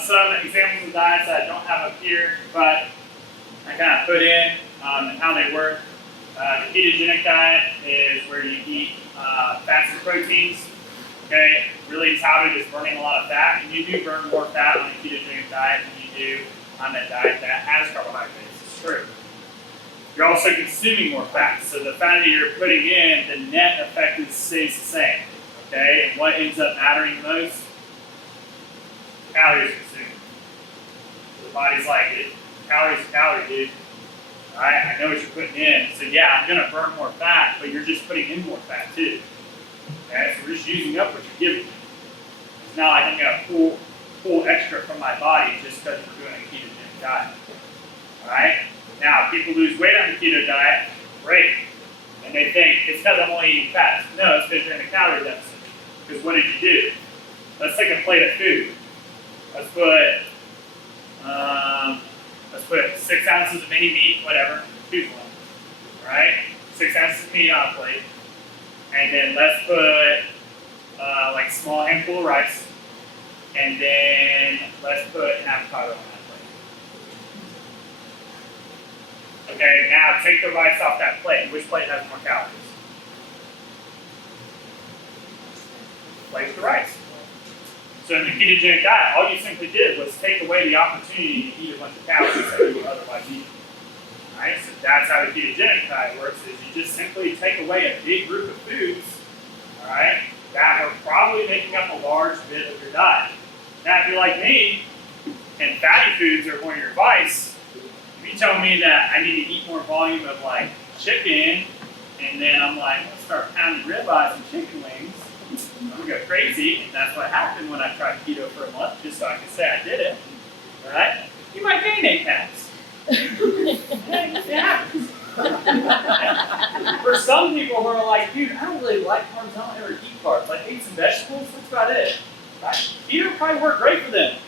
Some examples of diets that I don't have up here, but I kind of put in and how they work. The ketogenic diet is where you eat fats and proteins. Okay, really touted as burning a lot of fat, and you do burn more fat on a ketogenic diet than you do on a diet that has carbohydrates. It's true. You're also consuming more fat, so the fat that you're putting in, the net effect stays the same. Okay, and what ends up mattering most? Calories consumed. The body's like, calories, dude. Alright, I know what you're putting in. So yeah, I'm gonna burn more fat, but you're just putting in more fat too. Okay, so we're just using up what you're giving me. It's not like I'm gonna pull extra from my body just because we're doing a ketogenic diet. Alright? Now, people lose weight on the keto diet, great. And they think it's because I'm only eating fats. No, it's because you're in a calorie deficit. Because what did you do? Let's take a plate of food. Let's put 6 ounces of any meat, whatever, choose one. Alright? 6 ounces of meat on a plate. And then let's put like a small handful of rice. And then let's put an avocado on that plate. Okay, now take the rice off that plate. Which plate has more calories? Plate with the rice. So in the ketogenic diet, all you simply did was take away the opportunity to eat a bunch of calories that you would otherwise eat. Alright, so that's how the ketogenic diet works, is you just simply take away a big group of foods, alright, that are probably making up a large bit of your diet. Now if you're like me, and fatty foods are one of your vice, if you tell me that I need to eat more volume of like chicken, and then I'm like, I'm going to start pounding ribeyes and chicken wings, I'm going to go crazy, and that's what happened when I tried keto for a month, just so I can say I did it, alright? You might gain 8 pounds. It happens. For some people who are like, dude, I don't really like carbs, I don't ever eat carbs. Like, eat some vegetables, that's about it. Right? Keto probably worked great for them.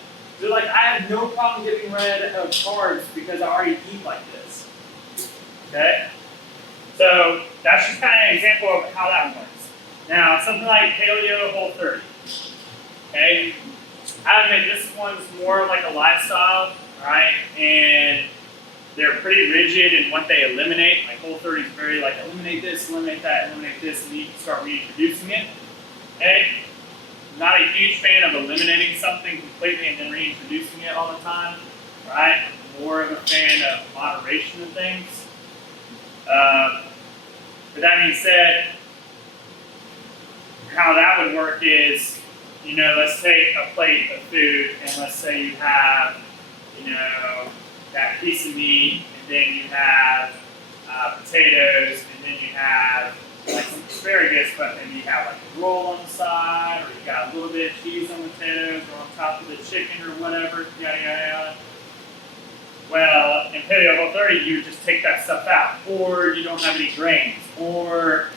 They're like, I have no problem getting rid of carbs because I already eat like this. Okay? So, that's just kind of an example of how that works. Now, something like Paleo Whole30. Okay? I admit this one's more like a lifestyle, right? And they're pretty rigid in what they eliminate. Like Whole30 is very like, eliminate this, eliminate that, eliminate this, and you can start reintroducing it. Okay? Not a huge fan of eliminating something completely and then reintroducing it all the time. Right? More of a fan of moderation of things. But that being said, how that would work is, you know, let's take a plate of food and let's say you have, you know, that piece of meat, and then you have potatoes, and then you have like some asparagus, but maybe you have like a roll on the side, or you got a little bit of cheese on the potatoes, or on top of the chicken, or whatever, yada yada yada. Well, in Paleo Whole30, you just take that stuff out, or you don't have any grains, or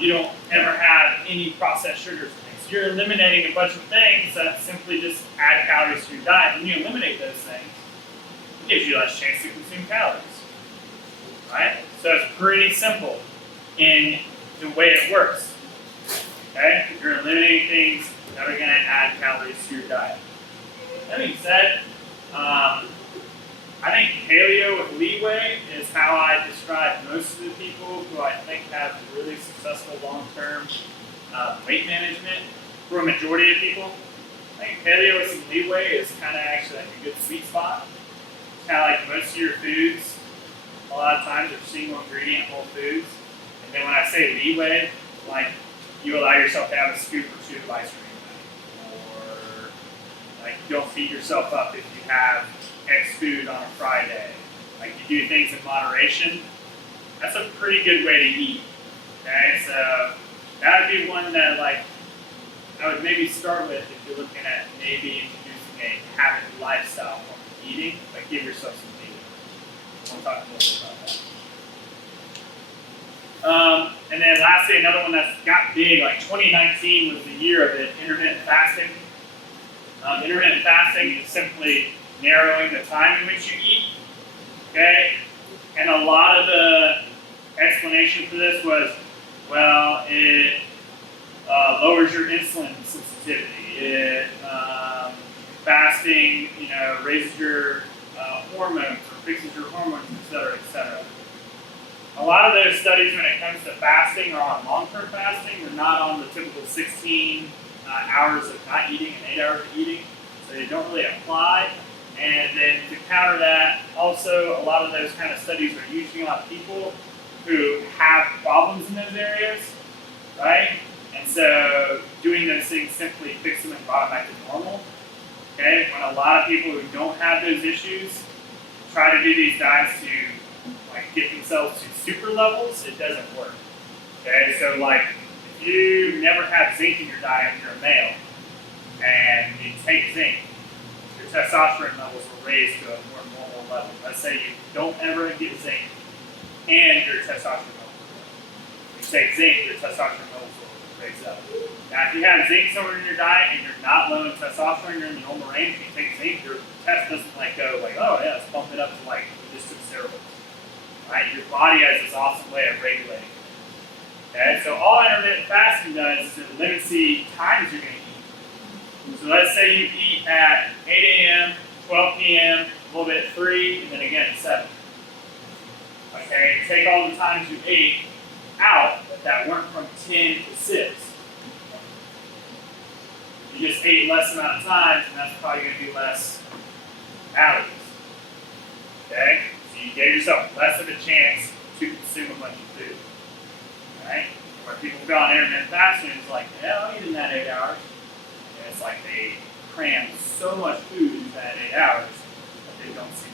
you don't ever have any processed sugars. So you're eliminating a bunch of things that simply just add calories to your diet. When you eliminate those things, it gives you less chance to consume calories. Right? So it's pretty simple in the way it works. Okay? You're eliminating things that are going to add calories to your diet. That being said, I think paleo with leeway is how I describe most of the people who I think have really successful long-term weight management. For a majority of people, I think paleo with some leeway is kind of actually like a good sweet spot. Kind of like most of your foods, a lot of times are single ingredient whole foods. And then when I say leeway, like you allow yourself to have a scoop or two of ice cream. Or like you don't feed yourself up if you have X food on a Friday. Like you do things in moderation. That's a pretty good way to eat. Okay, so that would be one that like I would maybe start with if you're looking at maybe introducing a habit lifestyle form of eating, like give yourself some leeway. We'll talk a little bit about that. And then lastly, another one that's got big, like 2019 was the year of it, intermittent fasting. Intermittent fasting is simply narrowing the time in which you eat. Okay? And a lot of the explanation for this was, well, it lowers your insulin sensitivity. It fasting, raises your hormones or fixes your hormones, et cetera, et cetera. A lot of those studies when it comes to fasting are on long-term fasting. They're not on the typical 16 hours of not eating and 8 hours of eating, so they don't really apply. And then to counter that, also a lot of those kind of studies are usually on people who have problems in those areas, right? And so doing those things simply fix them and brought them back to normal. Okay, when a lot of people who don't have those issues try to do these diets to get themselves to super levels, it doesn't work. Okay, so if you never have zinc in your diet and you're a male, and you take zinc, your testosterone levels will raise to a more normal level. Let's say you don't ever get zinc, and your testosterone levels will raise. You take zinc, your testosterone levels will raise up. Now, if you have zinc somewhere in your diet and you're not low in testosterone, you're in the normal range, and you take zinc, your test doesn't go oh yeah, let's bump it up to just took steroids. Right? Your body has this awesome way of regulating. Okay, so all intermittent fasting does is it limits the times you're going to eat. So let's say you eat at 8 a.m., 12 p.m., a little bit at 3, and then again at 7. Okay, take all the times you ate out that weren't from 10 to 6. You just ate less amount of times, and that's probably going to be less calories. Okay? So you gave yourself less of a chance to consume a bunch of food. Right? Where people go on intermittent fasting, it's I'll eat in that 8 hours. And it's they cram so much food into that 8 hours that they don't see